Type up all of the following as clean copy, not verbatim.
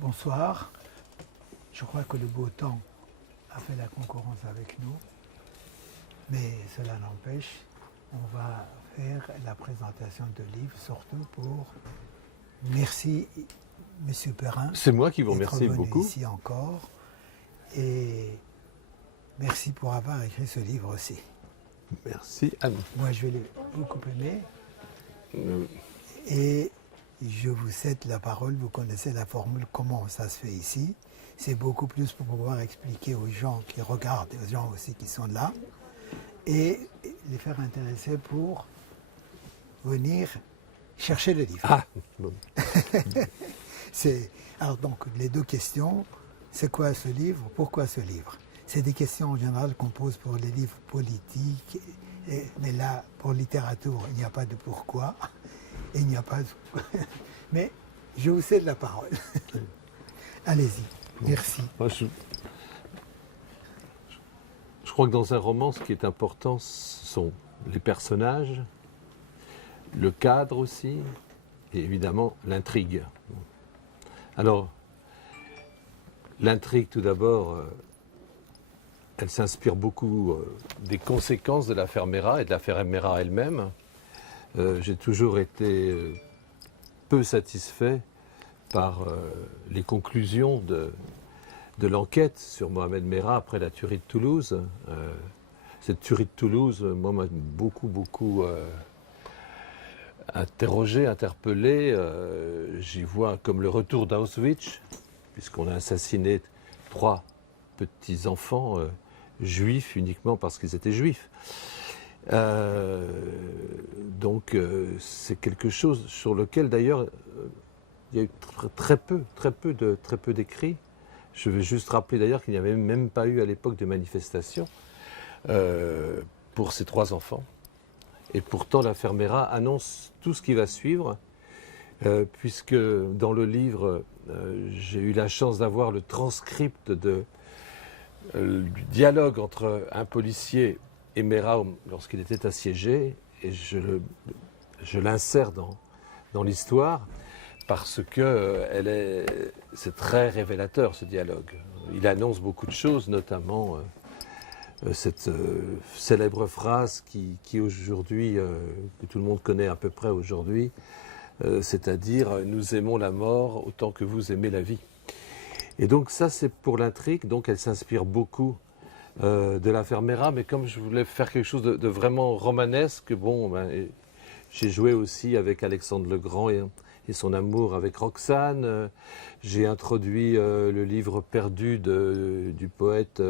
Bonsoir. Je crois que le beau temps a fait la concurrence avec nous, mais cela n'empêche, on va faire la présentation de livres, surtout pour... Merci, Monsieur Perrin. C'est moi qui vous d'être remercie venu beaucoup. ici encore. Et merci pour avoir écrit ce livre aussi. Merci Anne. Moi, je l'ai beaucoup aimé. Euh, Et je vous cède la parole, vous connaissez la formule, comment ça se fait ici. C'est beaucoup plus pour pouvoir expliquer aux gens qui regardent, aux gens aussi qui sont là, et les faire intéresser pour venir chercher le livre. Ah, bon. Alors donc, les deux questions, c'est quoi ce livre, pourquoi ce livre? C'est des questions en général qu'on pose pour les livres politiques, mais là, pour littérature, il n'y a pas de pourquoi. Et il n'y a pas de... Mais je vous cède la parole. Allez-y. Merci. Moi, je crois que dans un roman, ce qui est important, ce sont les personnages, le cadre aussi, et évidemment l'intrigue. Alors, l'intrigue, tout d'abord, elle s'inspire beaucoup des conséquences de l'affaire Meyrat et de l'affaire Meyrat elle-même. J'ai toujours été peu satisfait par les conclusions de l'enquête sur Mohamed Meyrat après la tuerie de Toulouse. Cette tuerie de Toulouse, moi, m'a beaucoup interrogé, interpellé. J'y vois comme le retour d'Auschwitz, puisqu'on a assassiné 3 petits-enfants juifs uniquement parce qu'ils étaient juifs. Donc c'est quelque chose sur lequel d'ailleurs il y a eu très peu d'écrits. Je vais juste rappeler d'ailleurs qu'il n'y avait même pas eu à l'époque de manifestation pour ces 3 enfants. Et pourtant l'affaire Meyrat annonce tout ce qui va suivre, puisque dans le livre j'ai eu la chance d'avoir le transcript du dialogue entre un policier et Meyrat lorsqu'il était assiégé, et je l'insère dans l'histoire parce que c'est très révélateur ce dialogue. Il annonce beaucoup de choses, notamment cette célèbre phrase qui aujourd'hui, que tout le monde connaît à peu près aujourd'hui, c'est-à-dire « nous aimons la mort autant que vous aimez la vie ». Et donc ça c'est pour l'intrigue, donc elle s'inspire beaucoup de l'affaire Meyrat, mais comme je voulais faire quelque chose de vraiment romanesque, bon, j'ai joué aussi avec Alexandre le Grand et son amour avec Roxane. J'ai introduit le livre perdu du poète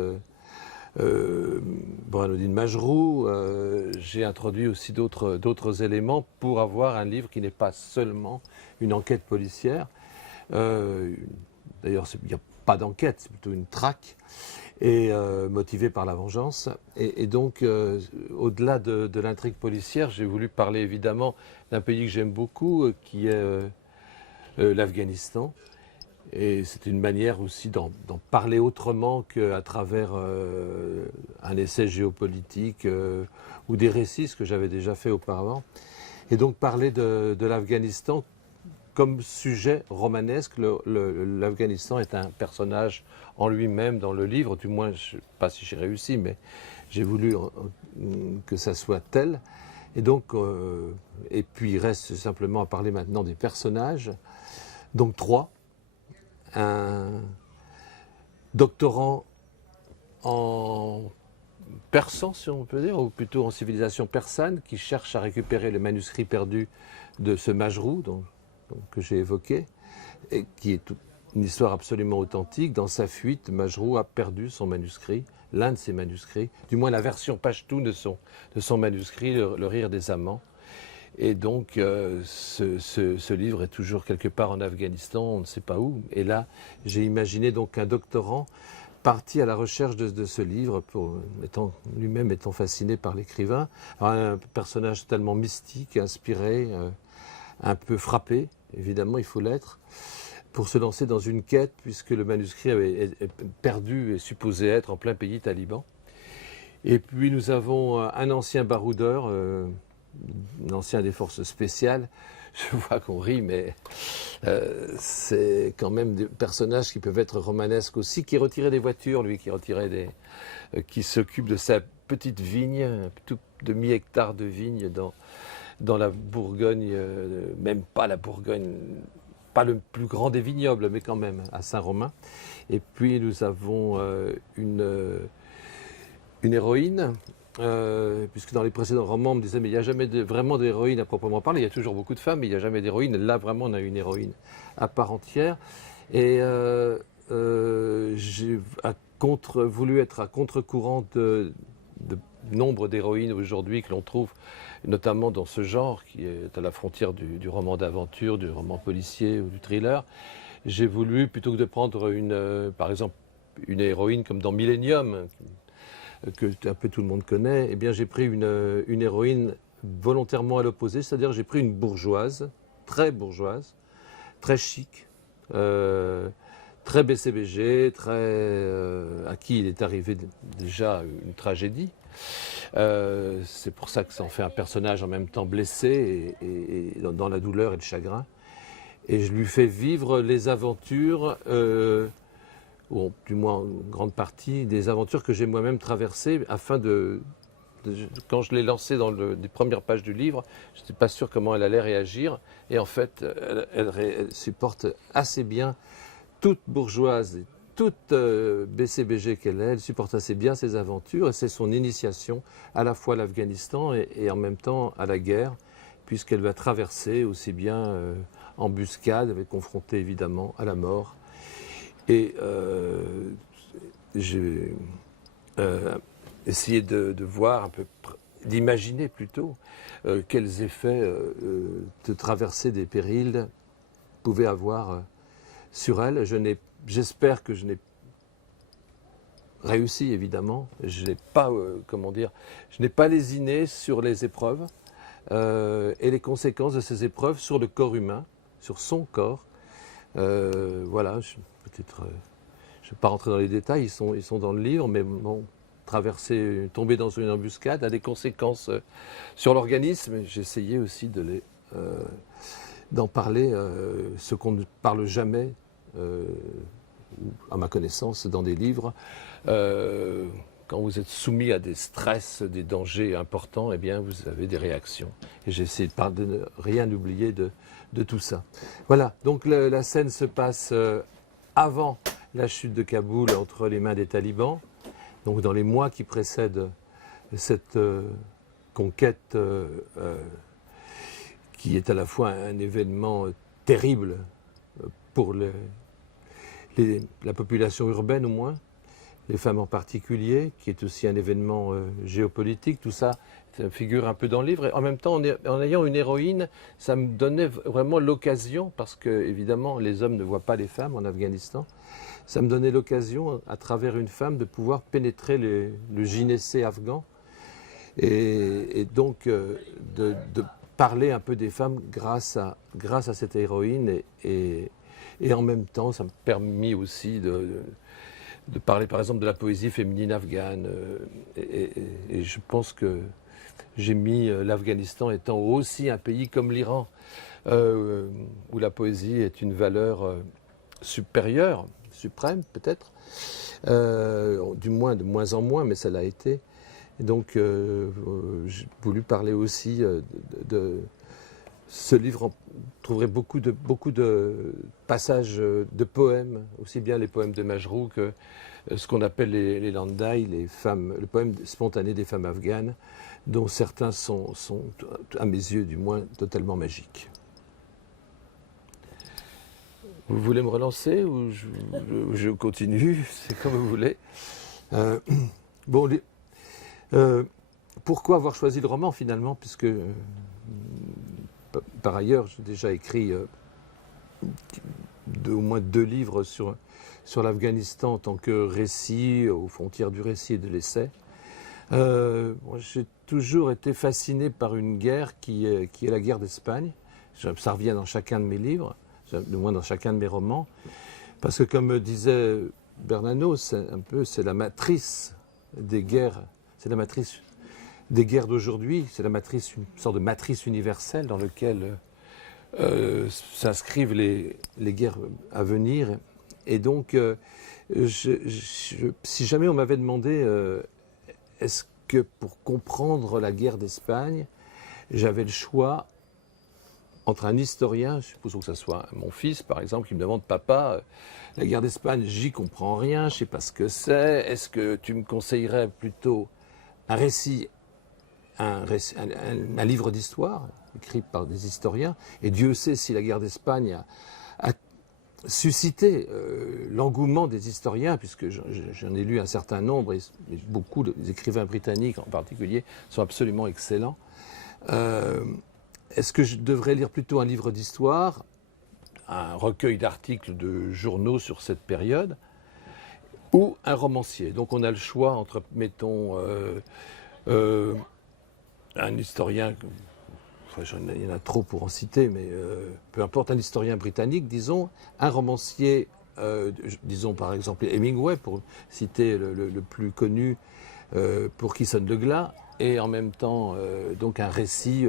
Burhanuddin Majrou. J'ai introduit aussi d'autres éléments pour avoir un livre qui n'est pas seulement une enquête policière. D'ailleurs, il n'y a pas d'enquête, c'est plutôt une traque. Et motivé par la vengeance. Et donc, au-delà de l'intrigue policière, j'ai voulu parler évidemment d'un pays que j'aime beaucoup, qui est l'Afghanistan. Et c'est une manière aussi d'en parler autrement qu'à travers un essai géopolitique ou des récits, ce que j'avais déjà fait auparavant. Et donc parler de l'Afghanistan comme sujet romanesque. L'Afghanistan est un personnage en lui-même dans le livre, du moins, je ne sais pas si j'ai réussi, mais j'ai voulu que ça soit tel. Et donc, et puis il reste simplement à parler maintenant des personnages. Donc 3, un doctorant en persan, si on peut dire, ou plutôt en civilisation persane, qui cherche à récupérer le manuscrit perdu de ce Majrou, que j'ai évoqué, et qui est une histoire absolument authentique. Dans sa fuite, Majrou a perdu son manuscrit, l'un de ses manuscrits, du moins la version pachtoune de son manuscrit, le Rire des amants. Et donc, ce livre est toujours quelque part en Afghanistan, on ne sait pas où. Et là, j'ai imaginé donc un doctorant parti à la recherche de ce livre, lui-même étant fasciné par l'écrivain. Un personnage tellement mystique, inspiré, un peu frappé, évidemment, il faut l'être, pour se lancer dans une quête, puisque le manuscrit est perdu et supposé être en plein pays taliban. Et puis nous avons un ancien baroudeur, un ancien des forces spéciales, je vois qu'on rit, mais c'est quand même des personnages qui peuvent être romanesques aussi, qui retirait des voitures, lui, qui s'occupe de sa petite vigne, tout demi-hectare de vigne dans la Bourgogne, même pas la Bourgogne, pas le plus grand des vignobles, mais quand même à Saint-Romain. Et puis nous avons une héroïne, puisque dans les précédents romans, on me disait mais il n'y a jamais vraiment d'héroïne à proprement parler, il y a toujours beaucoup de femmes, mais il n'y a jamais d'héroïne. Là vraiment on a une héroïne à part entière. Et j'ai voulu être à contre-courant de nombre d'héroïnes aujourd'hui que l'on trouve notamment dans ce genre qui est à la frontière du roman d'aventure, du roman policier ou du thriller. J'ai voulu, plutôt que de prendre par exemple une héroïne comme dans Millennium, que un peu tout le monde connaît, eh bien j'ai pris une héroïne volontairement à l'opposé, c'est-à-dire j'ai pris une bourgeoise, très chic, très BCBG, à qui il est arrivé déjà une tragédie. C'est pour ça que ça en fait un personnage en même temps blessé et dans la douleur et le chagrin. Et je lui fais vivre les aventures, ou du moins en grande partie, des aventures que j'ai moi-même traversées afin quand je l'ai lancée dans les premières pages du livre, je n'étais pas sûr comment elle allait réagir. Et en fait, elle supporte assez bien, toute bourgeoise et toute BCBG qu'elle est, elle supporte assez bien ses aventures. Et c'est son initiation à la fois à l'Afghanistan et en même temps à la guerre, puisqu'elle va traverser aussi bien embuscade, elle va être confrontée évidemment à la mort. Et j'ai essayé de voir un peu, d'imaginer plutôt quels effets de traverser des périls pouvaient avoir sur elle. J'espère que je n'ai réussi évidemment. Je n'ai pas, je n'ai pas lésiné sur les épreuves et les conséquences de ces épreuves sur le corps humain, sur son corps. Voilà, peut-être, je ne vais pas rentrer dans les détails, ils sont dans le livre, mais bon, tomber dans une embuscade a des conséquences sur l'organisme. J'ai essayé aussi d'en parler, ce qu'on ne parle jamais, à ma connaissance, dans des livres. Quand vous êtes soumis à des stress, des dangers importants, eh bien, vous avez des réactions. Et j'ai essayé de ne rien oublier de tout ça. Voilà, donc la scène se passe avant la chute de Kaboul entre les mains des talibans, donc dans les mois qui précèdent cette conquête qui est à la fois un événement terrible pour la population urbaine au moins, les femmes en particulier, qui est aussi un événement géopolitique. Tout ça figure un peu dans le livre. Et en même temps, en ayant une héroïne, ça me donnait vraiment l'occasion, parce que évidemment les hommes ne voient pas les femmes en Afghanistan, ça me donnait l'occasion, à travers une femme, de pouvoir pénétrer le gynécée afghan et donc de parler un peu des femmes grâce à cette héroïne. Et en même temps, ça m'a permis aussi de parler par exemple de la poésie féminine afghane. Et je pense que j'ai mis l'Afghanistan étant aussi un pays comme l'Iran, où la poésie est une valeur supérieure, suprême peut-être, du moins de moins en moins, mais ça l'a été. Et donc j'ai voulu parler aussi de ce livre. On trouverait beaucoup de passages de poèmes, aussi bien les poèmes de Majrou que ce qu'on appelle les landai, le poème spontané des femmes afghanes, dont certains sont, à mes yeux du moins, totalement magiques. Vous voulez me relancer ou je continue? C'est comme vous voulez. Pourquoi avoir choisi le roman finalement, puisque par ailleurs j'ai déjà écrit au moins 2 livres sur l'Afghanistan en tant que récit, aux frontières du récit et de l'essai. J'ai toujours été fasciné par une guerre qui est la guerre d'Espagne. Ça revient dans chacun de mes livres, du moins dans chacun de mes romans, parce que comme disait Bernanos, c'est la matrice des guerres, c'est la matrice des guerres d'aujourd'hui, c'est une sorte de matrice universelle dans laquelle s'inscrivent les guerres à venir. Et donc, si jamais on m'avait demandé est-ce que pour comprendre la guerre d'Espagne, j'avais le choix entre un historien, supposons que ce soit mon fils par exemple, qui me demande « Papa, la guerre d'Espagne, j'y comprends rien, je ne sais pas ce que c'est, est-ce que tu me conseillerais plutôt un récit, un livre d'histoire écrit par des historiens ?» Et Dieu sait si la guerre d'Espagne a suscité l'engouement des historiens, puisque j'en ai lu un certain nombre, et beaucoup des écrivains britanniques en particulier sont absolument excellents. Est-ce que je devrais lire plutôt un livre d'histoire, un recueil d'articles de journaux sur cette période, ou un romancier? Donc on a le choix entre, mettons, un historien, enfin, il y en a trop pour en citer, mais peu importe, un historien britannique, disons, un romancier, disons par exemple Hemingway, pour citer le plus connu, pour qui sonne le glas, et en même temps donc un récit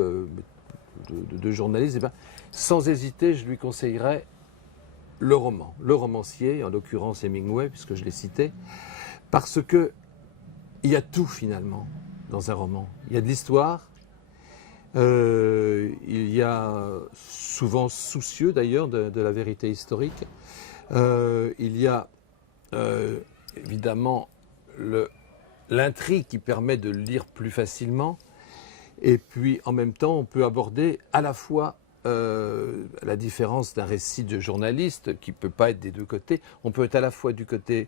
de journaliste, et ben, sans hésiter, je lui conseillerais le roman, le romancier, en l'occurrence Hemingway, puisque je l'ai cité, parce que il y a tout finalement dans un roman. Il y a de l'histoire, il y a souvent soucieux d'ailleurs de la vérité historique, il y a évidemment l'intrigue qui permet de le lire plus facilement, et puis en même temps on peut aborder à la fois la différence d'un récit de journaliste qui ne peut pas être des deux côtés. On peut être à la fois du côté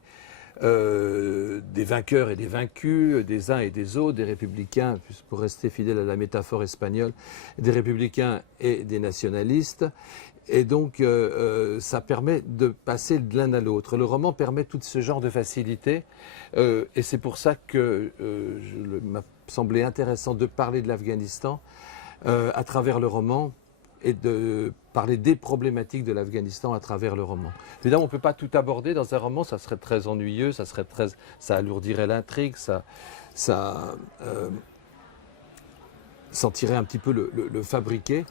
des vainqueurs et des vaincus, des uns et des autres, des républicains, pour rester fidèle à la métaphore espagnole, des républicains et des nationalistes. Et donc ça permet de passer de l'un à l'autre. Le roman permet tout ce genre de facilité, et c'est pour ça que m'a semblé intéressant de parler de l'Afghanistan à travers le roman, et de parler des problématiques de l'Afghanistan à travers le roman. Évidemment, on ne peut pas tout aborder dans un roman, ça serait très ennuyeux, ça alourdirait l'intrigue, ça sentirait un petit peu le fabriquer.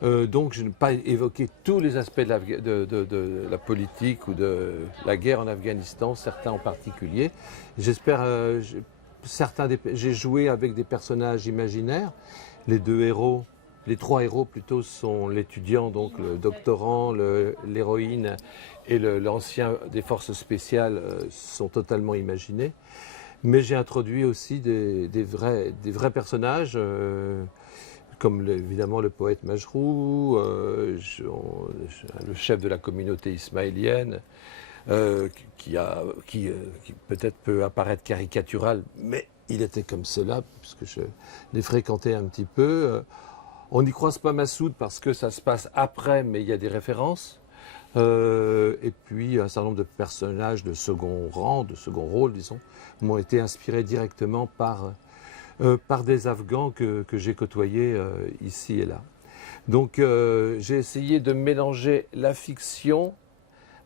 Donc je n'ai pas évoqué tous les aspects de la politique ou de la guerre en Afghanistan, certains en particulier. J'espère, j'ai joué avec des personnages imaginaires. Les trois héros plutôt sont l'étudiant, donc le doctorant, l'héroïne et l'ancien des forces spéciales sont totalement imaginés. Mais j'ai introduit aussi des vrais personnages, comme évidemment le poète Majrou, le chef de la communauté ismaélienne, qui peut-être peut apparaître caricatural, mais il était comme cela, puisque je l'ai fréquenté un petit peu. On n'y croise pas Massoud parce que ça se passe après, mais il y a des références. Et puis un certain nombre de personnages de second rang, de second rôle, disons, m'ont été inspirés directement par des Afghans que j'ai côtoyés ici et là. Donc j'ai essayé de mélanger la fiction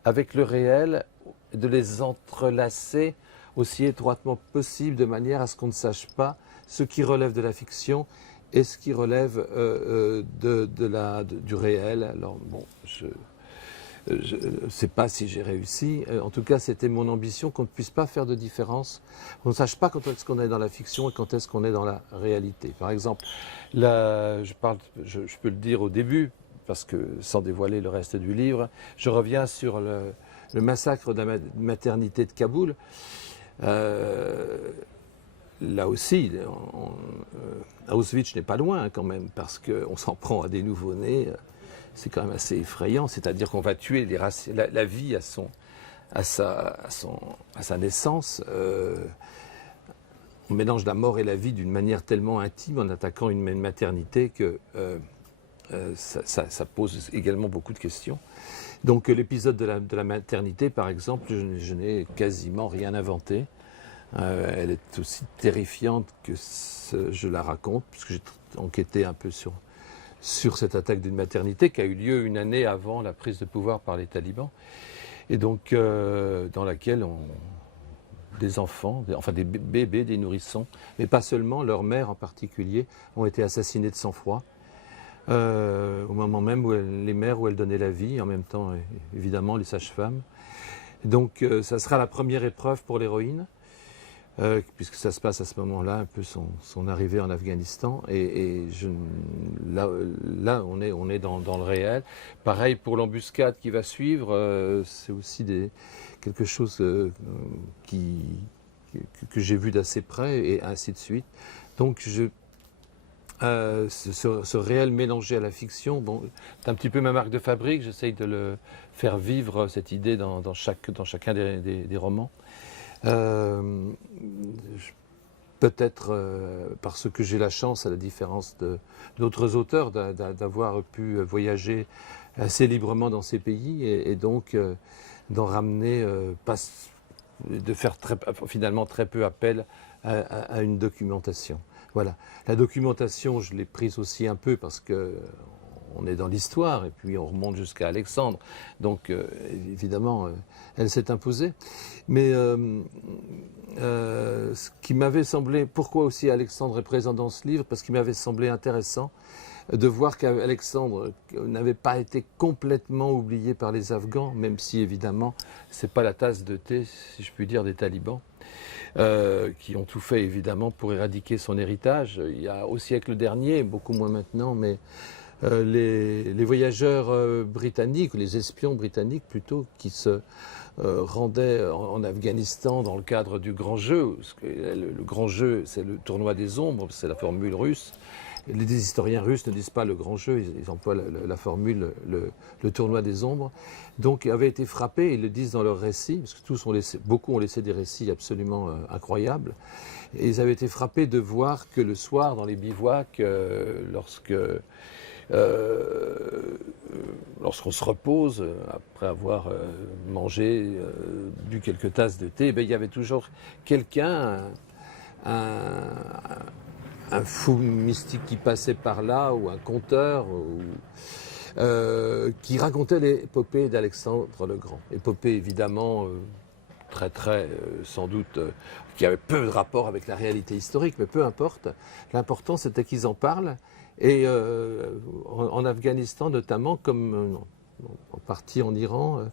avec le réel, de les entrelacer aussi étroitement possible, de manière à ce qu'on ne sache pas ce qui relève de la fiction et ce qui relève du réel. Alors bon, je ne sais pas si j'ai réussi. En tout cas, c'était mon ambition qu'on ne puisse pas faire de différence, qu'on ne sache pas quand est-ce qu'on est dans la fiction et quand est-ce qu'on est dans la réalité. Par exemple, je peux le dire au début, parce que sans dévoiler le reste du livre, je reviens sur le massacre de la maternité de Kaboul. Là aussi, Auschwitz n'est pas loin quand même, parce qu'on s'en prend à des nouveau-nés. C'est quand même assez effrayant, c'est-à-dire qu'on va tuer la vie à sa naissance. On mélange la mort et la vie d'une manière tellement intime en attaquant une maternité que ça pose également beaucoup de questions. Donc l'épisode de la maternité, par exemple, je n'ai quasiment rien inventé. Elle est aussi terrifiante que je la raconte, puisque j'ai enquêté un peu sur cette attaque d'une maternité qui a eu lieu une année avant la prise de pouvoir par les talibans, et donc dans laquelle des enfants, des bébés, des nourrissons, mais pas seulement, leurs mères en particulier, ont été assassinés de sang-froid. au moment même où les mères où elle donnait la vie, en même temps, évidemment, les sages-femmes. Donc, ça sera la première épreuve pour l'héroïne, puisque ça se passe à ce moment-là, un peu son arrivée en Afghanistan. Là, on est dans le réel. Pareil pour l'embuscade qui va suivre, c'est aussi quelque chose que j'ai vu d'assez près, et ainsi de suite. Donc, ce réel mélangé à la fiction, bon, c'est un petit peu ma marque de fabrique, j'essaye de le faire vivre, cette idée, dans chacun des romans. Peut-être parce que j'ai la chance, à la différence d'autres auteurs, d'avoir pu voyager assez librement dans ces pays, et donc d'en ramener, de faire finalement très peu appel à une documentation. Voilà. La documentation, je l'ai prise aussi un peu parce que on est dans l'histoire, et puis on remonte jusqu'à Alexandre. Donc, évidemment, elle s'est imposée. Mais ce qui m'avait semblé, pourquoi aussi Alexandre est présent dans ce livre? Parce qu'il m'avait semblé intéressant de voir qu'Alexandre n'avait pas été complètement oublié par les Afghans, même si, évidemment, c'est pas la tasse de thé, si je puis dire, des talibans. Qui ont tout fait évidemment pour éradiquer son héritage. Il y a au siècle dernier, beaucoup moins maintenant, mais les voyageurs britanniques, les espions britanniques plutôt, qui se rendaient en Afghanistan dans le cadre du grand jeu. Le grand jeu, c'est le tournoi des ombres, c'est la formule russe. Les historiens russes ne disent pas le grand jeu, ils emploient la formule le tournoi des ombres. Donc, ils avaient été frappés, ils le disent dans leurs récits, parce que beaucoup ont laissé des récits absolument incroyables. Et ils avaient été frappés de voir que le soir, dans les bivouacs, lorsqu'on se repose, après avoir mangé, bu quelques tasses de thé, il y avait toujours quelqu'un, un fou mystique qui passait par là, ou un conteur, qui racontait l'épopée d'Alexandre le Grand. Épopée évidemment sans doute, qui avait peu de rapport avec la réalité historique, mais peu importe. L'important, c'était qu'ils en parlent. Et en Afghanistan notamment, comme en partie en Iran,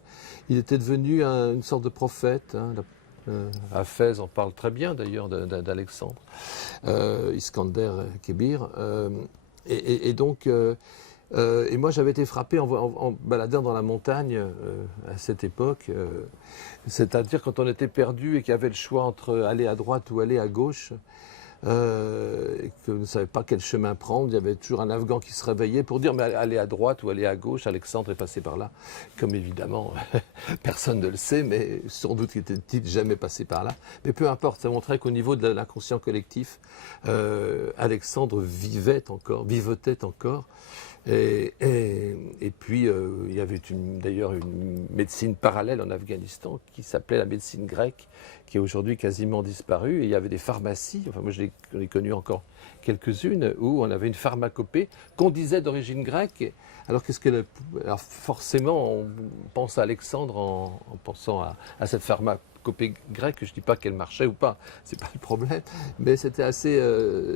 il était devenu une sorte de prophète. Hafez en parle très bien d'ailleurs d'Alexandre, Iskander Kébir. Et donc, et moi j'avais été frappé en baladant dans la montagne à cette époque, c'est-à-dire quand on était perdu et qu'il y avait le choix entre aller à droite ou aller à gauche, et que ne savait pas quel chemin prendre, il y avait toujours un Afghan qui se réveillait pour dire mais aller à droite ou aller à gauche, Alexandre est passé par là, comme évidemment personne ne le sait, mais sans doute était-il jamais passé par là, mais peu importe, ça montrait qu'au niveau de l'inconscient collectif, Alexandre vivotait encore. Et puis, il y avait d'ailleurs une médecine parallèle en Afghanistan qui s'appelait la médecine grecque, qui est aujourd'hui quasiment disparue. Et il y avait des pharmacies, enfin moi j'en ai connu encore quelques-unes, où on avait une pharmacopée qu'on disait d'origine grecque. Alors alors forcément, on pense à Alexandre en pensant à cette pharmacopée grecque. Je ne dis pas qu'elle marchait ou pas, c'est pas le problème, mais c'était assez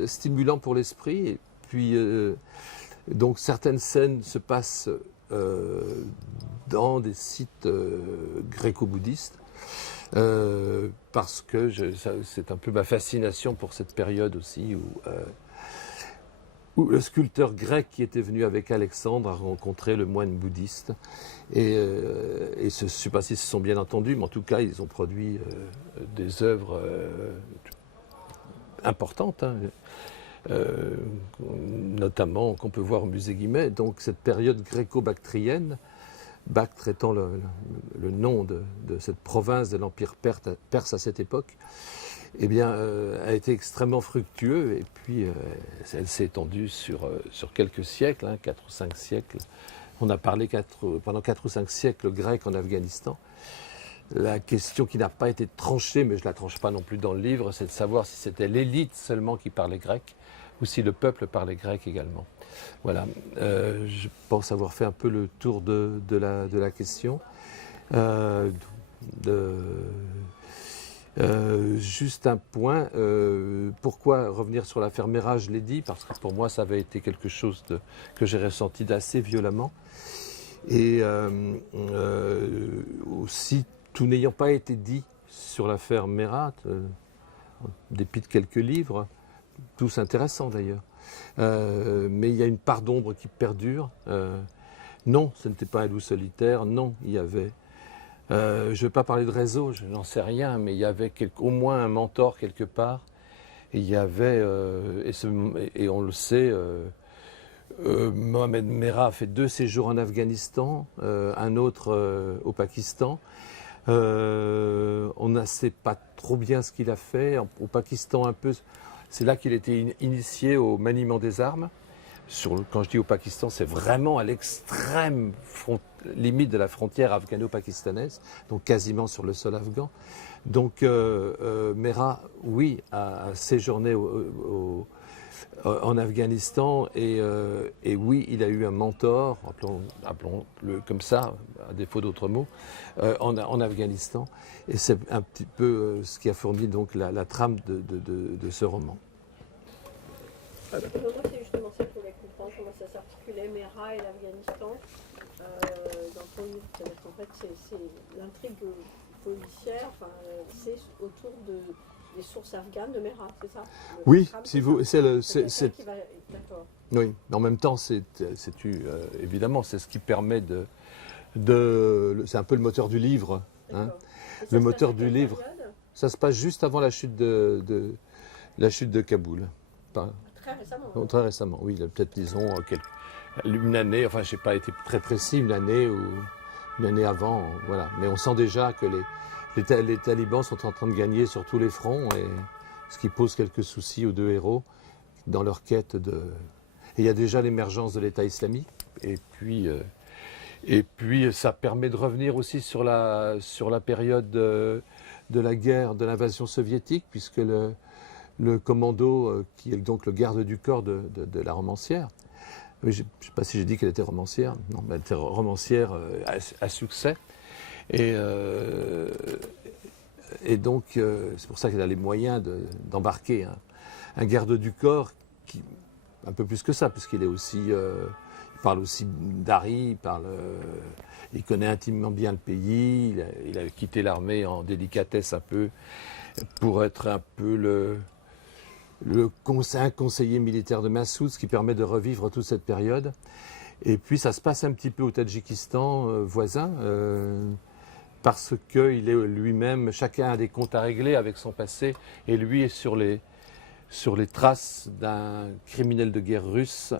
stimulant pour l'esprit. Et puis... donc certaines scènes se passent dans des sites gréco-bouddhistes, parce que c'est un peu ma fascination pour cette période aussi où le sculpteur grec qui était venu avec Alexandre a rencontré le moine bouddhiste. Et je ne sais pas s'ils se sont bien entendus, mais en tout cas ils ont produit des œuvres importantes. Notamment qu'on peut voir au musée Guimet, donc cette période gréco-bactrienne, Bactre étant le nom de cette province de l'Empire perse à cette époque, eh bien, a été extrêmement fructueux, et puis elle s'est étendue sur quelques siècles, 4 ou 5 siècles. On a parlé pendant 4 ou 5 siècles grec en Afghanistan. La question qui n'a pas été tranchée, mais je ne la tranche pas non plus dans le livre, c'est de savoir si c'était l'élite seulement qui parlait grec, ou si le peuple parlait grec également. Voilà, je pense avoir fait un peu le tour de la question. Juste un point, pourquoi revenir sur l'affaire Merat, je l'ai dit, parce que pour moi ça avait été quelque chose que j'ai ressenti d'assez violemment. Et aussi, tout n'ayant pas été dit sur l'affaire Merat, en dépit de quelques livres, tous intéressants d'ailleurs, mais il y a une part d'ombre qui perdure. Non, ce n'était pas un loup solitaire, non, il y avait... je ne vais pas parler de réseau, je n'en sais rien, mais il y avait au moins un mentor quelque part. Et il y avait, et on le sait, Mohamed Merah a fait 2 séjours en Afghanistan, un autre au Pakistan. On ne sait pas trop bien ce qu'il a fait. Au Pakistan, un peu, c'est là qu'il était initié au maniement des armes. Quand je dis au Pakistan, c'est vraiment à l'extrême limite de la frontière afghano-pakistanaise, donc quasiment sur le sol afghan. Donc Merah, oui, a séjourné en Afghanistan et oui, il a eu un mentor, appelons-le comme ça, à défaut d'autres mots, en Afghanistan. Et c'est un petit peu ce qui a fourni donc la trame de ce roman. Moi, c'est justement ça que je voulais comprendre, comment ça s'articulait, Merah et l'Afghanistan, dans ton livre. C'est-à-dire qu'en fait, c'est l'intrigue policière, enfin, c'est autour des sources afghanes de Merah, c'est ça? Oui, si vous, c'est D'accord. Oui, mais en même temps, évidemment, c'est ce qui permet c'est un peu le moteur du livre. Hein. Le moteur du livre, ça se passe juste avant la chute de Kaboul. Très récemment. Très récemment, oui, peut-être disons une année, enfin je n'ai pas été très précis, une année ou une année avant, voilà. Mais on sent déjà que les talibans sont en train de gagner sur tous les fronts, et ce qui pose quelques soucis aux 2 héros dans leur quête de... Et il y a déjà l'émergence de l'État islamique, et puis ça permet de revenir aussi sur la période de la guerre, de l'invasion soviétique, puisque le commando, qui est donc le garde du corps de la romancière. Oui, je ne sais pas si j'ai dit qu'elle était romancière. Non, mais elle était romancière à succès. Et donc, c'est pour ça qu'elle a les moyens d'embarquer un garde du corps, un peu plus que ça, puisqu'il est aussi... il parle aussi d'Ari, il connaît intimement bien le pays, il a quitté l'armée en délicatesse un peu, pour être un peu un conseiller militaire de Massoud, ce qui permet de revivre toute cette période. Et puis ça se passe un petit peu au Tadjikistan voisin, parce qu'il est lui-même, chacun a des comptes à régler avec son passé, et lui est sur les traces d'un criminel de guerre russe,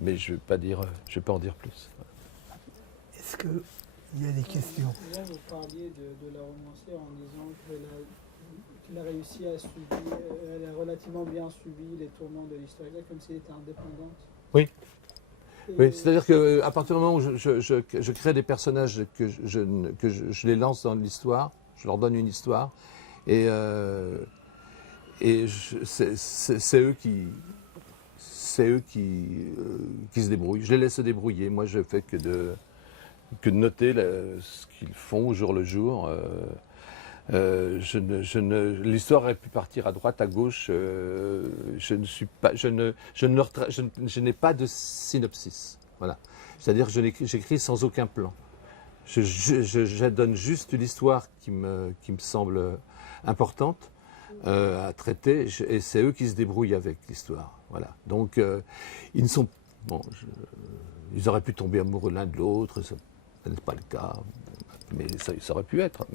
mais je ne vais pas en dire plus. Est-ce qu'il y a des questions? Là, vous parliez de la romancière en disant qu'elle a réussi à subir, elle a relativement bien suivi les tourments de l'histoire, comme si elle était indépendante. Oui. Oui, c'est-à-dire qu'à partir du moment où je crée des personnages, que je les lance dans l'histoire, je leur donne une histoire, et c'est eux qui se débrouillent. Je les laisse se débrouiller. Moi, je fais que de noter ce qu'ils font au jour le jour. L'histoire aurait pu partir à droite, à gauche. Je n'ai pas de synopsis. Voilà. C'est-à-dire que j'écris sans aucun plan. Je donne juste l'histoire qui me semble importante à traiter, et c'est eux qui se débrouillent avec l'histoire. Voilà. Donc, ils ne sont... Bon, ils auraient pu tomber amoureux l'un de l'autre, ce n'est pas le cas. Mais ça aurait pu être.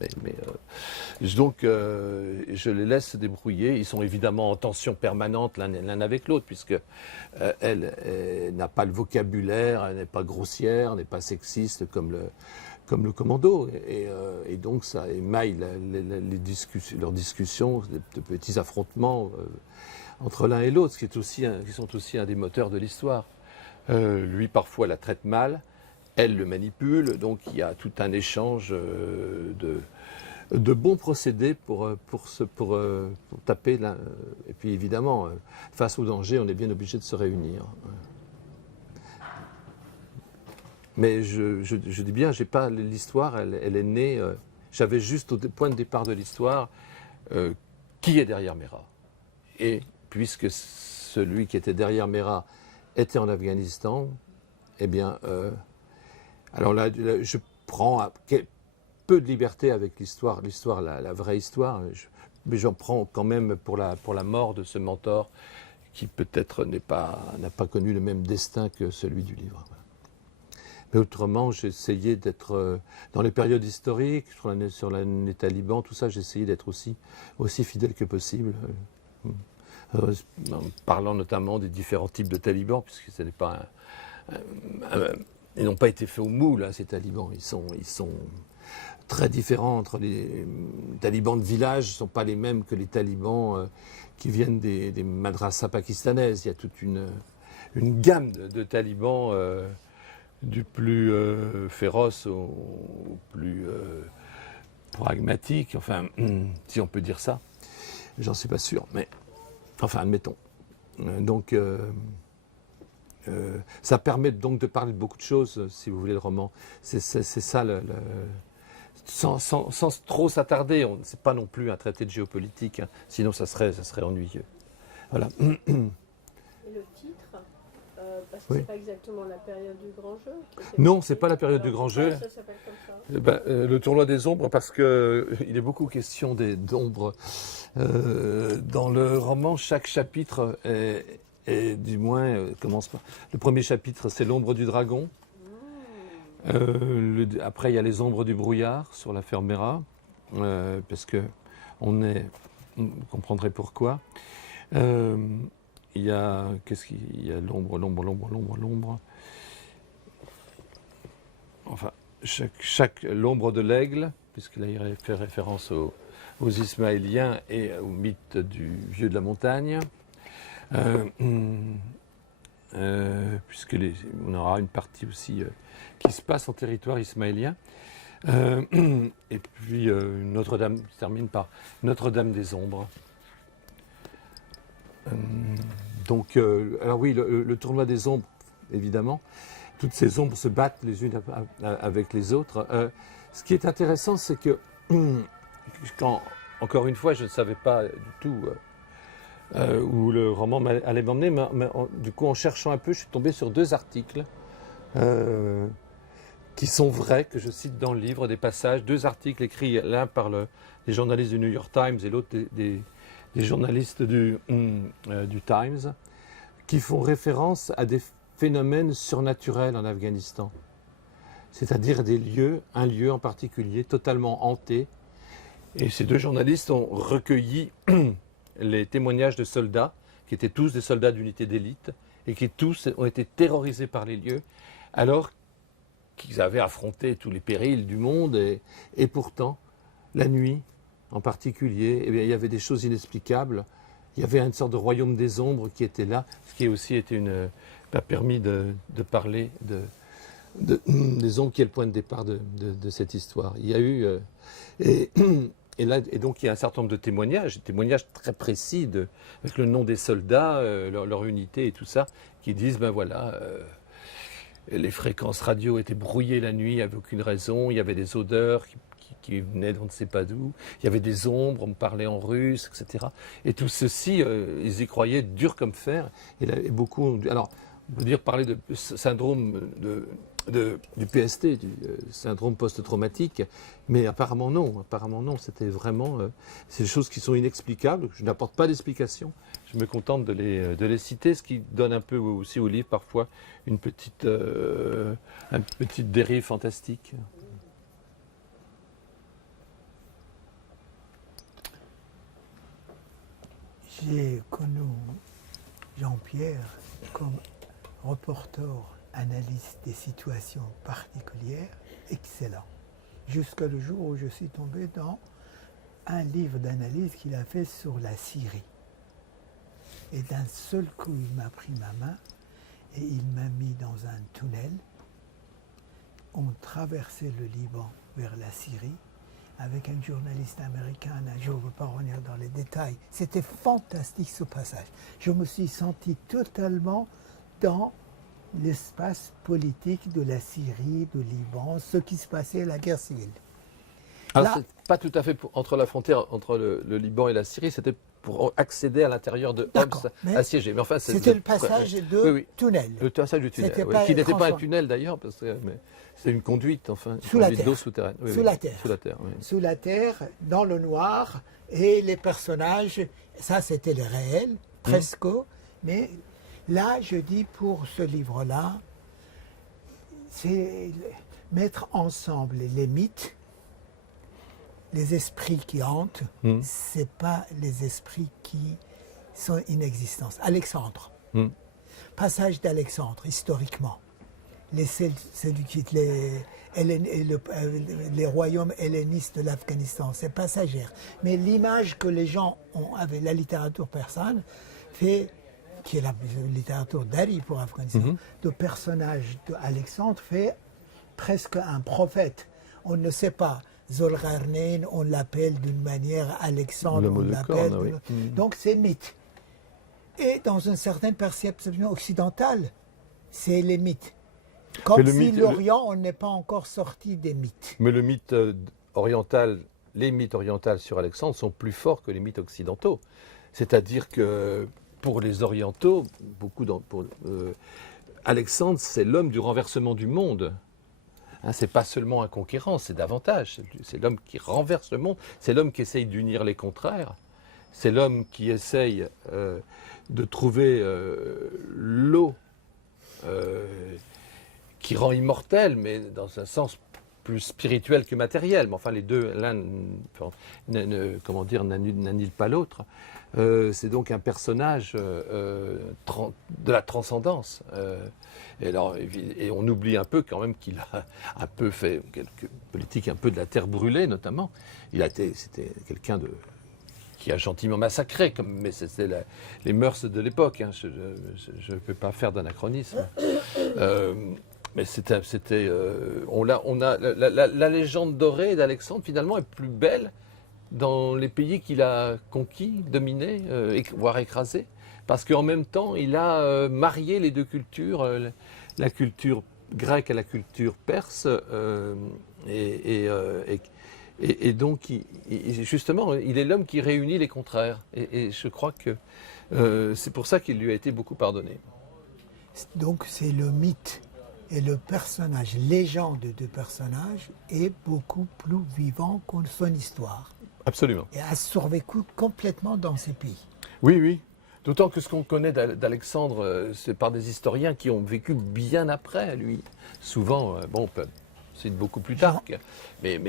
Donc, je les laisse se débrouiller. Ils sont évidemment en tension permanente l'un avec l'autre, puisque elle n'a pas le vocabulaire, elle n'est pas grossière, n'est pas sexiste comme le commando. Et donc, ça émaille leurs discussions, de petits affrontements entre l'un et l'autre, qui sont aussi un des moteurs de l'histoire. Lui, parfois, la traite mal. Elle le manipule, donc il y a tout un échange de bons procédés pour taper. Et puis évidemment, face au danger, on est bien obligé de se réunir. Mais je dis bien, j'ai pas l'histoire, elle est née J'avais juste au point de départ de l'histoire qui est derrière Mera. Et puisque celui qui était derrière Mera était en Afghanistan, eh bien, alors là, je prends peu de liberté avec l'histoire, la vraie histoire, mais j'en prends quand même pour la mort de ce mentor qui peut-être n'a pas connu le même destin que celui du livre. Mais autrement, j'ai essayé d'être, dans les périodes historiques, sur les talibans, tout ça, j'ai essayé d'être aussi fidèle que possible. En parlant notamment des différents types de talibans, puisque ce n'est pas ils n'ont pas été faits au moule, hein, ces talibans. Ils sont très différents entre les talibans de village, ne sont pas les mêmes que les talibans qui viennent des madrassas pakistanaises. Il y a toute une gamme de talibans du plus féroce au plus pragmatique, enfin, si on peut dire ça. J'en suis pas sûr, mais enfin, admettons. Donc, ça permet donc de parler de beaucoup de choses, si vous voulez, le roman. C'est ça, sans trop s'attarder. C'est pas non plus un traité de géopolitique, hein, sinon ça serait ennuyeux. Voilà. Et le titre, parce que Oui. c'est pas exactement la période du grand jeu. Non, c'est pas la période du grand jeu. Ça s'appelle comme ça. Le tournoi des ombres, parce que il est beaucoup question d'ombres. Dans le roman, chaque chapitre est du moins commence par. Le premier chapitre, c'est l'ombre du dragon. Après, il y a les ombres du brouillard sur l'affaire Mera, parce que vous comprendrez pourquoi. Il y a l'ombre. Enfin, l'ombre de l'aigle, puisqu'il a fait référence aux Ismaéliens et au mythe du vieux de la montagne. Puisque on aura une partie aussi qui se passe en territoire ismaélien. Et puis Notre-Dame se termine par Notre-Dame des Ombres. Donc, alors oui, le tournoi des ombres, évidemment. Toutes ces ombres se battent les unes avec les autres. Ce qui est intéressant, c'est que, encore une fois, je ne savais pas du tout où le roman allait m'emmener, mais du coup, en cherchant un peu, je suis tombé sur 2 articles qui sont vrais, que je cite dans le livre, des passages, 2 articles écrits, l'un par les journalistes du New York Times et l'autre des journalistes du Times, qui font référence à des phénomènes surnaturels en Afghanistan. C'est-à-dire un lieu en particulier, totalement hanté. Et ces 2 journalistes ont recueilli les témoignages de soldats, qui étaient tous des soldats d'unités d'élite, et qui tous ont été terrorisés par les lieux, alors qu'ils avaient affronté tous les périls du monde, et pourtant, la nuit en particulier, eh bien, il y avait des choses inexplicables. Il y avait une sorte de royaume des ombres qui était là, ce qui aussi m'a permis de parler des ombres qui est le point de départ de cette histoire. Il y a eu... Et donc il y a un certain nombre de témoignages très précis avec le nom des soldats, leur unité et tout ça, qui disent, ben voilà, les fréquences radio étaient brouillées la nuit, il n'y avait aucune raison, il y avait des odeurs qui venaient d'on ne sait pas d'où, il y avait des ombres, on parlait en russe, etc. Et tout ceci, ils y croyaient dur comme fer, et beaucoup... Alors, on peut parler de syndrome du PST, du syndrome post-traumatique, mais apparemment non, c'était vraiment c'est des choses qui sont inexplicables, je n'apporte pas d'explication, je me contente de les citer, ce qui donne un peu aussi au livre parfois une petite dérive fantastique. J'ai connu Jean-Pierre comme reporter, analyste des situations particulières, excellent. Jusqu'à le jour où je suis tombé dans un livre d'analyse qu'il a fait sur la Syrie. Et d'un seul coup, il m'a pris ma main et il m'a mis dans un tunnel. On traversait le Liban vers la Syrie avec un journaliste américain. Je ne veux pas revenir dans les détails. C'était fantastique ce passage. Je me suis senti totalement dans l'espace politique de la Syrie, du Liban, ce qui se passait à la guerre civile. Alors, Là- c'est pas tout à fait entre la frontière entre le Liban et la Syrie, c'était pour accéder à l'intérieur de D'accord, Homs mais assiégé. Mais enfin, C'était le passage de Oui, oui. tunnel. Le passage du tunnel, C'était oui, pas qui n'était pas un François. tunnel d'ailleurs, parce que c'est une conduite, enfin, une Sous la conduite terre. d'eau souterraine. Oui, Sous oui, la terre. Sous la terre, oui. Sous la terre, dans le noir, et les personnages, ça c'était le réel, presque, mais là je dis pour ce livre-là, c'est mettre ensemble les mythes, les esprits qui hantent, c'est pas les esprits qui sont inexistants. Alexandre, passage d'Alexandre, historiquement, les Séleucides, les royaumes hellénistes de l'Afghanistan, c'est passager. Mais l'image que les gens ont avec la littérature persane fait, qui est la littérature d'Ali pour l'Afghanistan, de personnage d'Alexandre fait presque un prophète. On ne sait pas. Zolgarnein, on l'appelle d'une manière, Alexandre, Le on mot de l'appelle. corne, oui. Donc c'est mythe. Et dans une certaine perception occidentale, c'est les mythes. Comme Mais le si mythe- l'Orient, on n'est pas encore sorti des mythes. Mais le mythe oriental, les mythes orientaux sur Alexandre sont plus forts que les mythes occidentaux. C'est-à-dire que pour les orientaux, Alexandre, c'est l'homme du renversement du monde. Hein, c'est pas seulement un conquérant, c'est davantage. C'est l'homme qui renverse le monde. C'est l'homme qui essaye d'unir les contraires. C'est l'homme qui essaye de trouver l'eau qui rend immortel, mais dans un sens plus spirituel que matériel. Mais enfin, les deux, l'un n'annule pas l'autre. C'est donc un personnage de la transcendance. Et on oublie un peu quand même qu'il a un peu fait quelques politiques un peu de la terre brûlée, notamment. C'était quelqu'un qui a gentiment massacré, mais c'était les mœurs de l'époque. Hein. Je ne peux pas faire d'anachronisme. Mais la légende dorée d'Alexandre finalement est plus belle dans les pays qu'il a conquis, dominés, voire écrasés, parce qu'en même temps il a marié les deux cultures, la culture grecque à la culture perse, et donc justement il est l'homme qui réunit les contraires, et je crois que c'est pour ça qu'il lui a été beaucoup pardonné. Donc c'est le mythe et le personnage, légende de personnages est beaucoup plus vivant que son histoire. Absolument. Et a survécu complètement dans ces pays. Oui, oui. D'autant que ce qu'on connaît d'Alexandre, c'est par des historiens qui ont vécu bien après lui. Souvent, c'est beaucoup plus tard. Mais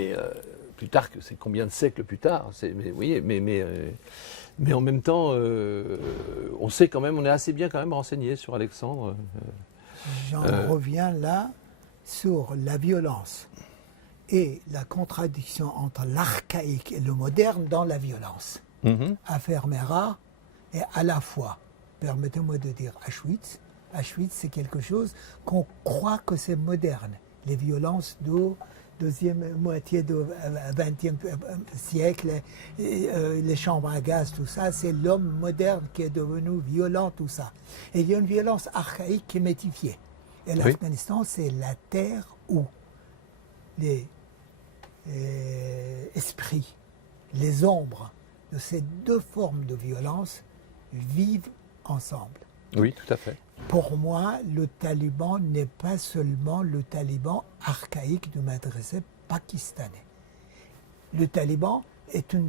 plus tard, c'est combien de siècles plus tard. Mais en même temps, on sait quand même, on est assez bien quand même renseigné sur Alexandre. J'en reviens là sur la violence et la contradiction entre l'archaïque et le moderne dans la violence. Affaire Mera est à la fois, permettez-moi de dire Auschwitz. Auschwitz, c'est quelque chose qu'on croit que c'est moderne. Les violences de deuxième moitié du XXe siècle, les chambres à gaz, tout ça, c'est l'homme moderne qui est devenu violent, tout ça. Et il y a une violence archaïque qui est métifiée. Et l'Afghanistan, c'est la terre où les esprits, les ombres de ces deux formes de violence vivent ensemble. Oui, tout à fait. Pour moi, le taliban n'est pas seulement le taliban archaïque du madrasa pakistanais. Le taliban est un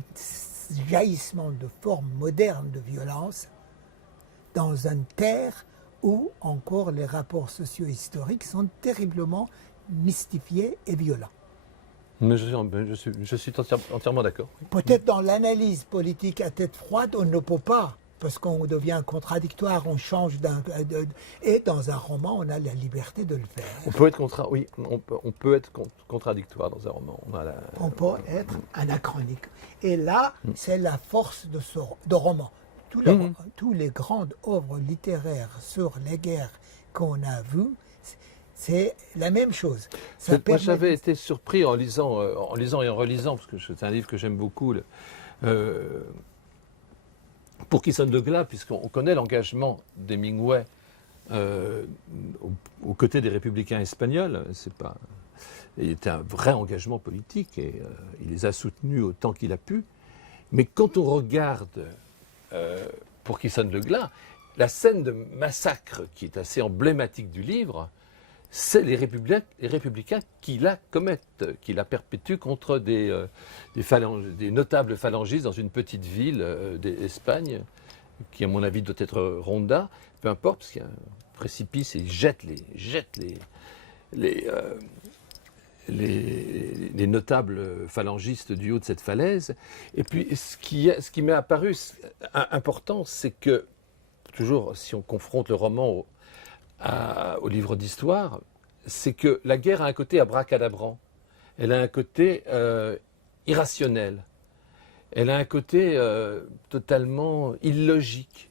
jaillissement de forme moderne de violence dans une terre où encore les rapports socio-historiques sont terriblement mystifiés et violents. Mais je suis entièrement d'accord. Peut-être dans l'analyse politique à tête froide, on ne peut pas, parce qu'on devient contradictoire, on change et dans un roman, on a la liberté de le faire. On peut être contradictoire dans un roman. On peut être anachronique. Et là, c'est la force de roman. Tous les grandes œuvres littéraires sur les guerres qu'on a vues, c'est la même chose. Moi, j'avais été surpris en lisant et en relisant, parce que c'est un livre que j'aime beaucoup, pour qui sonne de glas, puisqu'on connaît l'engagement d'Hemingway aux côtés des républicains espagnols. Il était un vrai engagement politique et il les a soutenus autant qu'il a pu. Mais quand on regarde Pour qui sonne le glas, la scène de massacre qui est assez emblématique du livre, c'est les républicains qui la commettent, qui la perpétuent contre des notables phalangistes dans une petite ville d'Espagne, qui à mon avis doit être Ronda, peu importe, parce qu'il y a un précipice et ils jettent les notables phalangistes du haut de cette falaise. Et puis ce qui m'est apparu important, c'est que, toujours si on confronte le roman au livre d'histoire, c'est que la guerre a un côté abracadabrant, elle a un côté irrationnel, elle a un côté totalement illogique.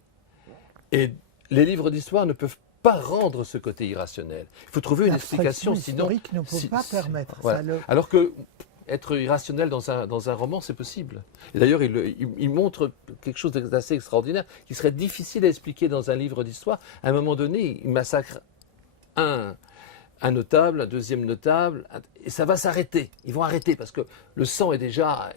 Et les livres d'histoire ne peuvent pas rendre ce côté irrationnel. Il faut trouver une explication, sinon... La fiction historique ne peut pas permettre ça. Alors que être irrationnel dans un roman, c'est possible. Et d'ailleurs, il montre quelque chose d'assez extraordinaire, qui serait difficile à expliquer dans un livre d'histoire. À un moment donné, il massacre un notable, un deuxième notable, et ça va s'arrêter. Ils vont arrêter, parce que le sang est déjà...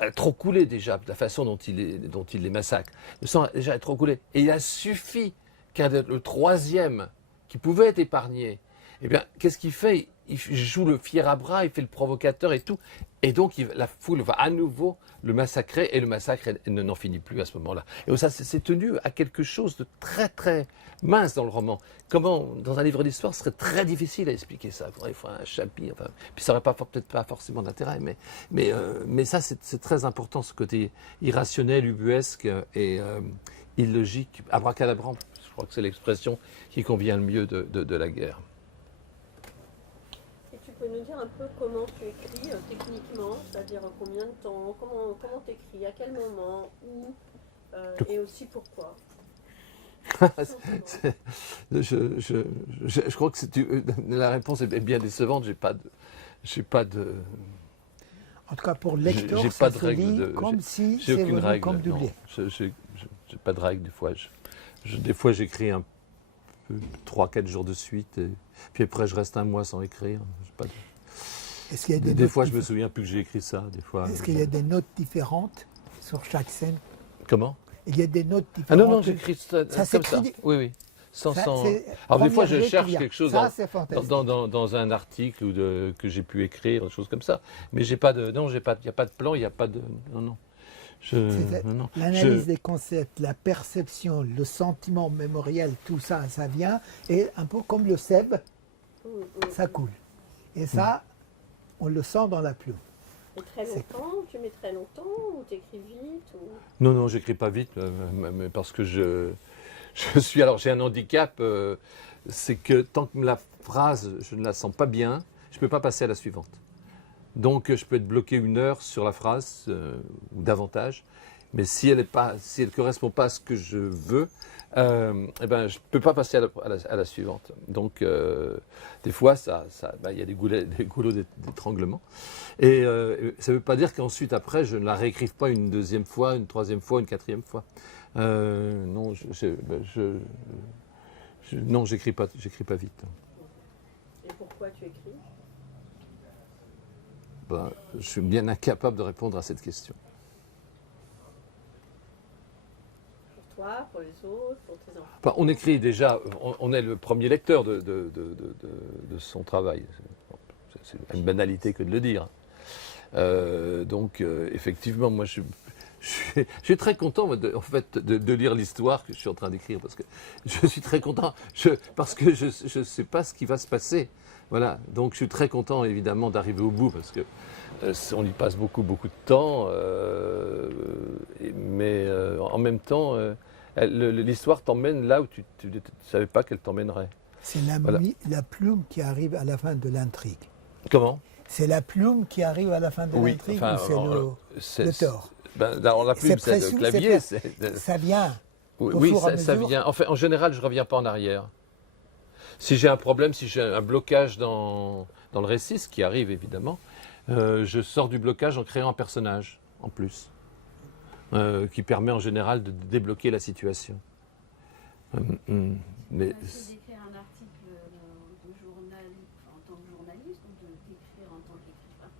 a trop coulé déjà, de la façon dont il les massacre. Le sang a déjà trop coulé. Et il a suffi qu'un le troisième, qui pouvait être épargné, eh bien, qu'est-ce qu'il fait? Il joue le fier à bras, il fait le provocateur et tout. Et donc, la foule va à nouveau le massacrer, et le massacre n'en finit plus à ce moment-là. Et ça, c'est tenu à quelque chose de très, très mince dans le roman. Comment, dans un livre d'histoire, ce serait très difficile à expliquer ça. Il faudrait un chapitre, enfin, puis ça n'aurait peut-être pas forcément d'intérêt, mais ça, c'est très important, ce côté irrationnel, ubuesque et illogique, abracadabrant. Je crois que c'est l'expression qui convient le mieux de la guerre. Et tu peux nous dire un peu comment tu écris techniquement, c'est-à-dire combien de temps, comment tu écris, à quel moment, où, et aussi pourquoi? Je crois que la réponse est bien décevante. J'ai pas de. En tout cas, pour le lecteur, j'ai ça pas de se règle lit comme si c'est aucune venu règle, comme du non. blé. J'ai pas de règle des fois. Des fois, j'écris 3-4 jours de suite, et puis après, je reste un mois sans écrire. Est-ce qu'il y a des fois, je me souviens plus que j'ai écrit ça. Des fois. Est-ce qu'il y a des notes différentes sur chaque scène? Comment? Il y a des notes différentes. Ah non, j'écris ça comme ça. s'écrit. Oui. Sans... C'est Alors des fois, première je idée cherche qui vient. quelque chose Ça, c'est fantastique. dans un article que j'ai pu écrire, des choses comme ça. Mais j'ai pas de, non, il n'y a pas de plan, il n'y a pas de, non. L'analyse des concepts, la perception, le sentiment mémoriel, tout ça, ça vient. Et un peu comme le seb, ça coule. Et ça, on le sent dans la plume. Et très longtemps, tu mets très longtemps ou tu écris vite ou... Non, j'écris pas vite, mais parce que j'ai un handicap, c'est que tant que la phrase, je ne la sens pas bien, je ne peux pas passer à la suivante. Donc je peux être bloqué 1 heure sur la phrase, ou davantage, mais si elle ne correspond pas à ce que je veux, je ne peux pas passer à la suivante. Donc des fois, il y a des goulots d'étranglement. Et ça ne veut pas dire qu'ensuite, après, je ne la réécrive pas une 2e fois, une 3e fois, une 4e fois. Non, non, j'écris pas vite. Et pourquoi tu écris? Je suis bien incapable de répondre à cette question. Pour toi, pour les autres, pour tes enfants? On écrit déjà, on est le premier lecteur de son travail. C'est une banalité que de le dire. Donc, effectivement, moi, je suis très content en fait, de lire l'histoire que je suis en train d'écrire, parce que je suis très content, parce que je ne sais pas ce qui va se passer. Voilà, donc je suis très content évidemment d'arriver au bout, parce que on y passe beaucoup de temps, mais en même temps, l'histoire t'emmène là où tu ne savais pas qu'elle t'emmènerait. C'est la plume qui arrive à la fin de l'intrigue. Comment? C'est la plume qui arrive à la fin de l'intrigue, ou c'est l'auteur? La plume, c'est le clavier. Ça vient. Oui, ça vient. Enfin, en général, je ne reviens pas en arrière. Si j'ai un problème, si j'ai un blocage dans le récit, ce qui arrive évidemment, je sors du blocage en créant un personnage en plus, qui permet en général de débloquer la situation. Mais D'écrire un article de journal, en tant que journaliste ou d'écrire en tant qu'écrivain?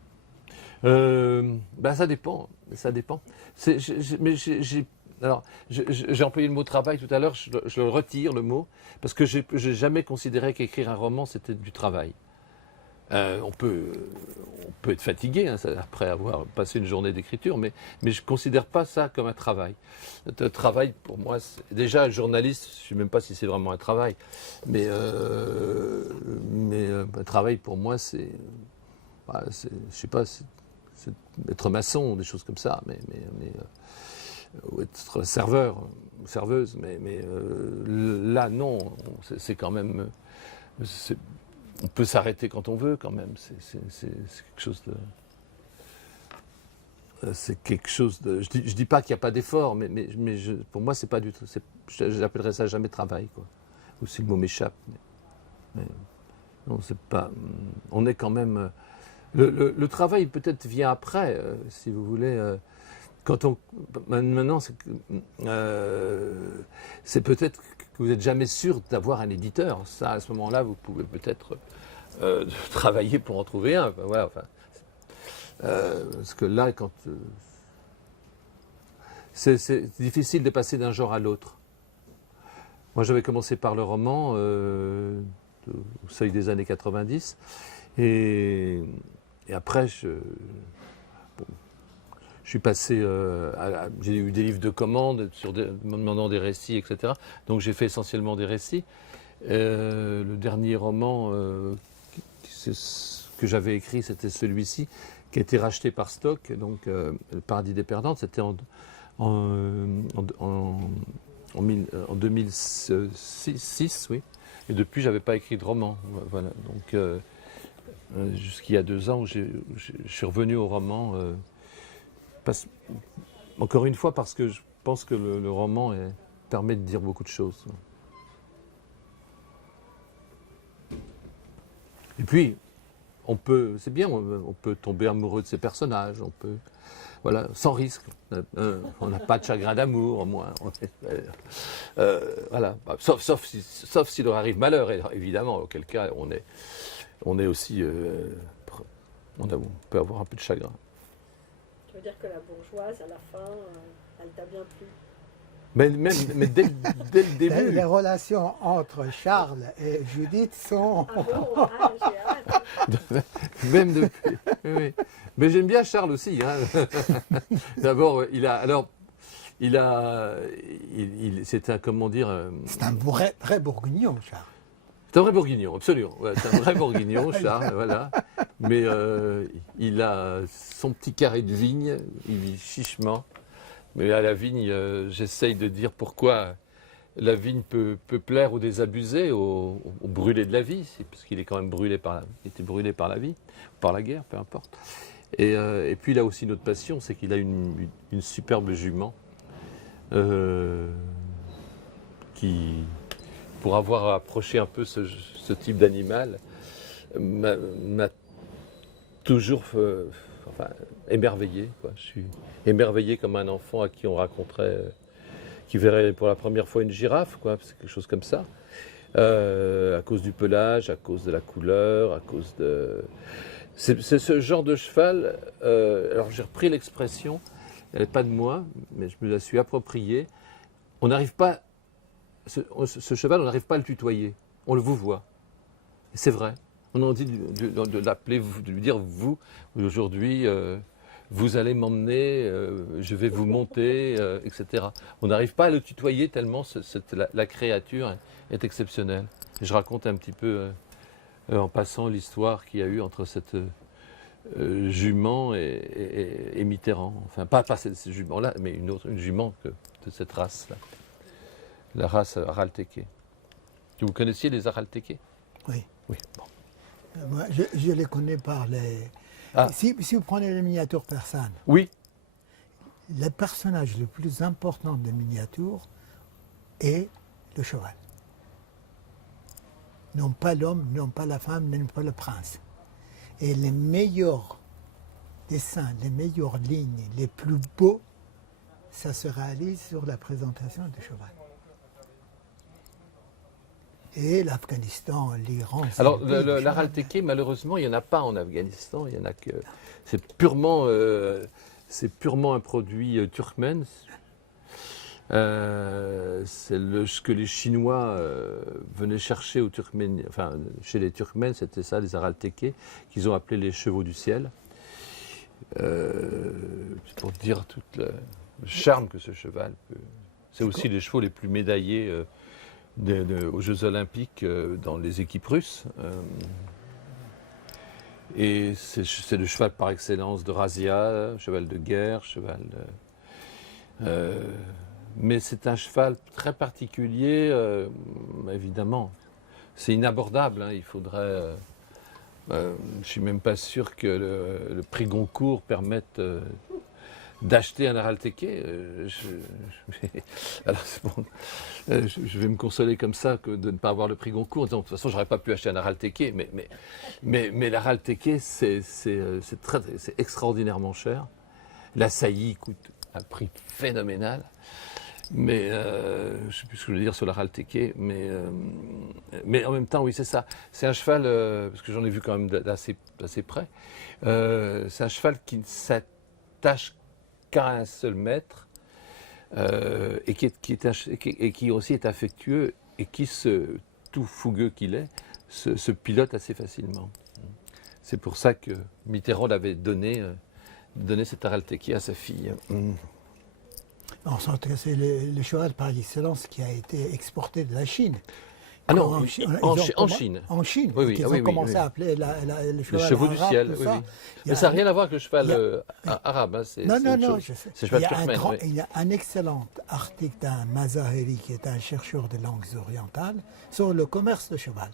ben ça dépend. Ça dépend. Mais j'ai employé le mot travail tout à l'heure. Je le retire le mot parce que j'ai jamais considéré qu'écrire un roman c'était du travail. On peut être fatigué hein, après avoir passé une journée d'écriture, mais je ne considère pas ça comme un travail. Le travail, pour moi, déjà, journaliste, je ne sais même pas si c'est vraiment un travail, mais un travail, pour moi, c'est je sais pas, c'est être maçon, ou des choses comme ça, ou être serveur, ou serveuse, là, non, c'est quand même... On peut s'arrêter quand on veut, quand même. C'est quelque chose de. C'est quelque chose de. Je dis pas qu'il n'y a pas d'effort, pour moi, c'est pas du tout. J'appellerais ça jamais travail, quoi. Ou si le mot m'échappe. Non, c'est pas. On est quand même. Le travail peut-être vient après, si vous voulez. Maintenant, c'est peut-être que vous n'êtes jamais sûr d'avoir un éditeur. Ça, à ce moment-là, vous pouvez peut-être travailler pour en trouver un. Voilà, parce que là, c'est difficile de passer d'un genre à l'autre. Moi, j'avais commencé par le roman au seuil des années 90, et après, je suis passé, j'ai eu des livres de commande me demandant des récits, etc. Donc j'ai fait essentiellement des récits. Le dernier roman que j'avais écrit, c'était celui-ci, qui a été racheté par Stock, donc Le Paradis des Perdantes. C'était en 2006, oui. Et depuis, je n'avais pas écrit de roman. Voilà. Donc jusqu'il y a 2 ans, où je suis revenu au roman. Encore une fois, parce que je pense que le roman permet de dire beaucoup de choses. Et puis, c'est bien, on peut tomber amoureux de ses personnages, voilà, sans risque. On n'a pas de chagrin d'amour, au moins. Voilà, sauf s'il leur arrive malheur, évidemment, auquel cas on est aussi, on peut avoir un peu de chagrin. Tu veux dire que la bourgeoise, à la fin, elle t'a bien plu? Mais dès le début. Les relations entre Charles et Judith sont... Ah bon, j'ai hâte. Même depuis. Oui. Mais j'aime bien Charles aussi. Hein. D'abord, c'est un, comment dire... C'est un vrai bourguignon, Charles. C'est un vrai bourguignon, absolument. Ouais, c'est un vrai bourguignon, Charles, voilà. Mais il a son petit carré de vigne, il vit chichement. Mais à la vigne, j'essaye de dire pourquoi la vigne peut plaire ou désabuser au brûlé de la vie, parce qu'il est quand même il était brûlé par la vie, par la guerre, peu importe. Et puis il a aussi notre passion, c'est qu'il a une superbe jument qui, pour avoir approché un peu ce type d'animal, m'a toujours émerveillé, quoi. Je suis émerveillé comme un enfant à qui on raconterait, qui verrait pour la première fois une girafe, quoi. C'est quelque chose comme ça. À cause du pelage, à cause de la couleur, à cause de... C'est ce genre de cheval, alors j'ai repris l'expression, elle n'est pas de moi, mais je me la suis appropriée. On n'arrive pas, ce cheval, on n'arrive pas à le tutoyer, on le vouvoie. Et c'est vrai. On a envie de l'appeler, de lui dire, vous, aujourd'hui, vous allez m'emmener, je vais vous monter, etc. On n'arrive pas à le tutoyer tellement la créature est exceptionnelle. Et je raconte un petit peu, en passant, l'histoire qu'il y a eu entre cette jument et Mitterrand. Enfin, pas cette jument-là, mais une jument de cette race-là. La race Aralteke. Vous connaissiez les Aralteke? Oui. Oui, bon. Moi, je les connais par les... Ah. Si vous prenez les miniatures persanes, Oui. le personnage le plus important des miniatures est le cheval. Non pas l'homme, non pas la femme, non pas le prince. Et les meilleurs dessins, les meilleures lignes, les plus beaux, ça se réalise sur la présentation du cheval. Et l'Afghanistan, l'Iran. Alors, l'Aralteke, malheureusement, il n'y en a pas en Afghanistan. Il y en a que. C'est purement un produit turkmène. C'est ce que les Chinois venaient chercher aux Turkmènes, enfin, chez les Turkmènes, c'était ça, les Aralteke, qu'ils ont appelés les chevaux du ciel. C'est pour dire tout le charme que ce cheval peut. C'est aussi les chevaux les plus médaillés aux Jeux Olympiques dans les équipes russes. Et c'est le cheval par excellence de razzia, cheval de guerre, mais c'est un cheval très particulier, évidemment. C'est inabordable, hein, il faudrait. Je ne suis même pas sûr que le prix Goncourt permette d'acheter un Aralteke. Alors, bon, je vais me consoler comme ça que de ne pas avoir le prix Goncourt. Donc, de toute façon, je n'aurais pas pu acheter un Aralteke, mais l'Aralteke, c'est extraordinairement cher. La saillie coûte un prix phénoménal. Mais je ne sais plus ce que je veux dire sur l'Aralteke, mais en même temps, oui, c'est ça. C'est un cheval, parce que j'en ai vu quand même d'assez près, c'est un cheval qui ne s'attache qu'à un seul maître et qui aussi est affectueux et qui, tout fougueux qu'il est, se pilote assez facilement. C'est pour ça que Mitterrand l'avait donné cet Aralteke à sa fille. On sent que c'est le cheval par excellence qui a été exporté de la Chine. Ah non, en Chine. En Chine, oui, ils ont commencé à appeler le cheval les chevaux du arabe, ciel, tout oui, ça. oui. Mais ça n'a rien à voir avec le cheval arabe. Hein, non, je sais. C'est le cheval turkmène. Il y a un excellent article d'un Mazaheri, qui est un chercheur de langues orientales, sur le commerce de cheval.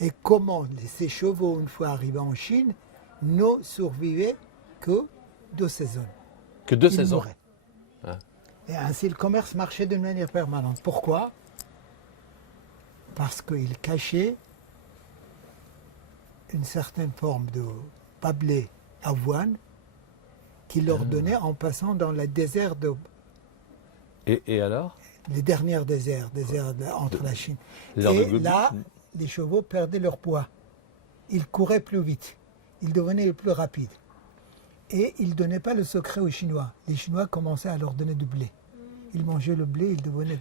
Et comment ces chevaux, une fois arrivés en Chine, ne survivaient que 2 saisons. Que 2 Ils saisons. mouraient. Et ainsi, le commerce marchait d'une manière permanente. Pourquoi? Parce qu'il cachait une certaine forme de pablé avoine qu'il leur donnait en passant dans le désert Et alors? les derniers déserts entre la Chine. Les arbres de Et Gobi. là, les chevaux perdaient leur poids. Ils couraient plus vite. Ils devenaient plus rapides. Et ils ne donnaient pas le secret aux Chinois. Les Chinois commençaient à leur donner du blé. Ils mangeaient le blé, ils devenaient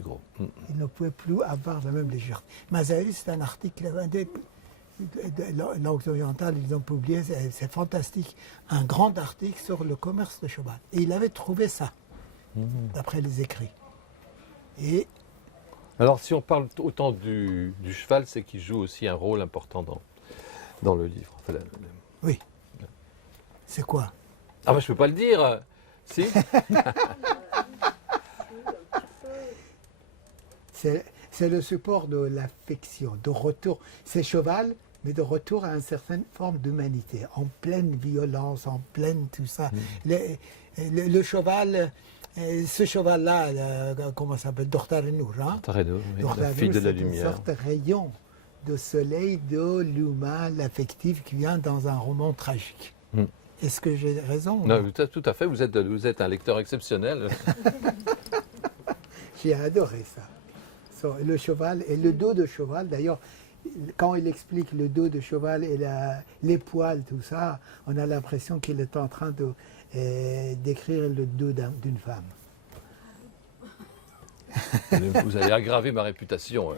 gros. Ils ne pouvaient plus avoir la même légèreté. Mazaheri, c'est un article de langues orientales, ils ont publié, c'est fantastique, un grand article sur le commerce de cheval. Et il avait trouvé ça, d'après les écrits. Et alors, si on parle autant du cheval, c'est qu'il joue aussi un rôle important dans le livre. Enfin, oui. C'est quoi? Ah, je ne peux pas le dire. Si. C'est le support de l'affection, de retour. C'est cheval, mais de retour à une certaine forme d'humanité, en pleine violence, en pleine tout ça. Le cheval, ce cheval-là, comment ça s'appelle? Dortarenour, hein? La fille de la lumière. C'est une sorte de rayon de soleil de l'humain, l'affectif qui vient dans un roman tragique. Est-ce que j'ai raison? Non, tout à fait. Vous êtes un lecteur exceptionnel. J'ai adoré ça. Le cheval et le dos de cheval, d'ailleurs, quand il explique le dos de cheval et les poils, tout ça, on a l'impression qu'il est en train d'écrire le dos d'une femme. Vous allez aggraver ma réputation,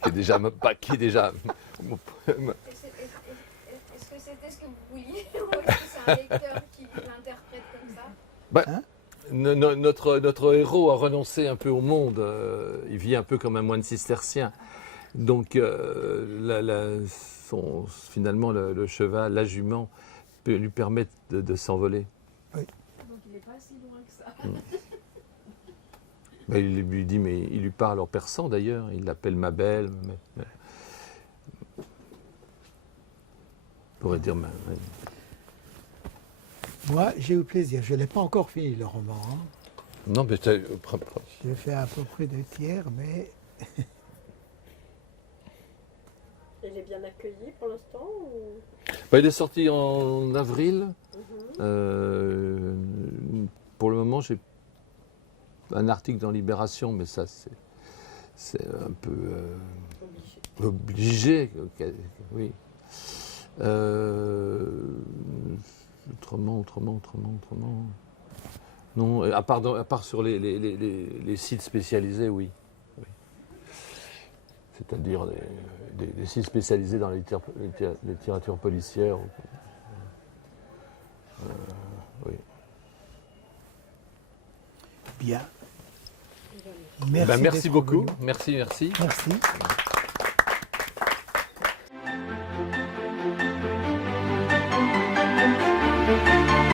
qui est déjà. Est-ce que c'était ce que vous vouliez ou est-ce que c'est un lecteur qui l'interprète comme ça? Notre héros a renoncé un peu au monde. Il vit un peu comme un moine cistercien. Donc, finalement, le cheval, la jument, peut lui permettre de s'envoler. Oui. Donc il n'est pas si loin que ça. Il lui dit, mais il lui parle en persan d'ailleurs. Il l'appelle ma belle. Il pourrait dire Moi, j'ai eu plaisir. Je ne l'ai pas encore fini, le roman. Hein. Non, mais J'ai fait à peu près 2 tiers, mais... Il est bien accueilli pour l'instant ou... il est sorti en avril. Pour le moment, j'ai un article dans Libération, mais ça, c'est un peu obligé, oui. Autrement. Non, à part sur les sites spécialisés, oui. C'est-à-dire des sites spécialisés dans la littérature policière. Oui. Bien. Merci d'être beaucoup. venu. Merci. Merci.